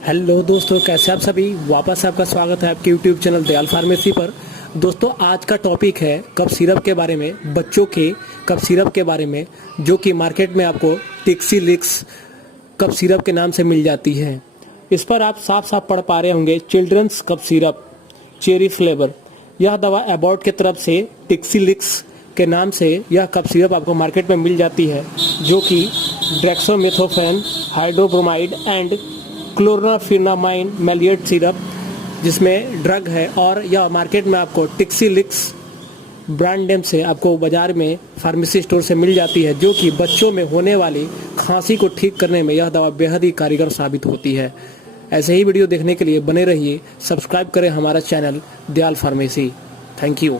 Hello दोस्तों, कैसे आप सभी। वापस आपका स्वागत है आपके यूट्यूब चैनल दयाल फार्मेसी पर। दोस्तों, आज का टॉपिक है कफ सिरप के बारे में, बच्चों के कफ सिरप के बारे में, जो कि मार्केट में आपको टिक्सीलिक्स कफ सिरप के नाम से मिल जाती है। इस पर आप साफ साफ पढ़ पा रहे होंगे childrens cough syrup cherry flavour. यह दवा एबॉट की तरफ से टिक्सीलिक्स के नाम से यह कफ सिरप आपको मार्केट में मिल जाती है, जो कि डेक्सामेथोफेन हाइड्रोब्रोमाइड एंड क्लोरोफेनामाइन मैलिएट सिरप जिसमें ड्रग है, और यह मार्केट में आपको टिक्सीलिक्स ब्रांड नेम से आपको बाजार में फार्मेसी स्टोर से मिल जाती है, जो कि बच्चों में होने वाली खांसी को ठीक करने में यह दवा बेहद ही कारगर साबित होती है। ऐसे ही वीडियो देखने के लिए बने रहिए, सब्सक्राइब करें हमारा channel Dayal pharmacy. Thank you.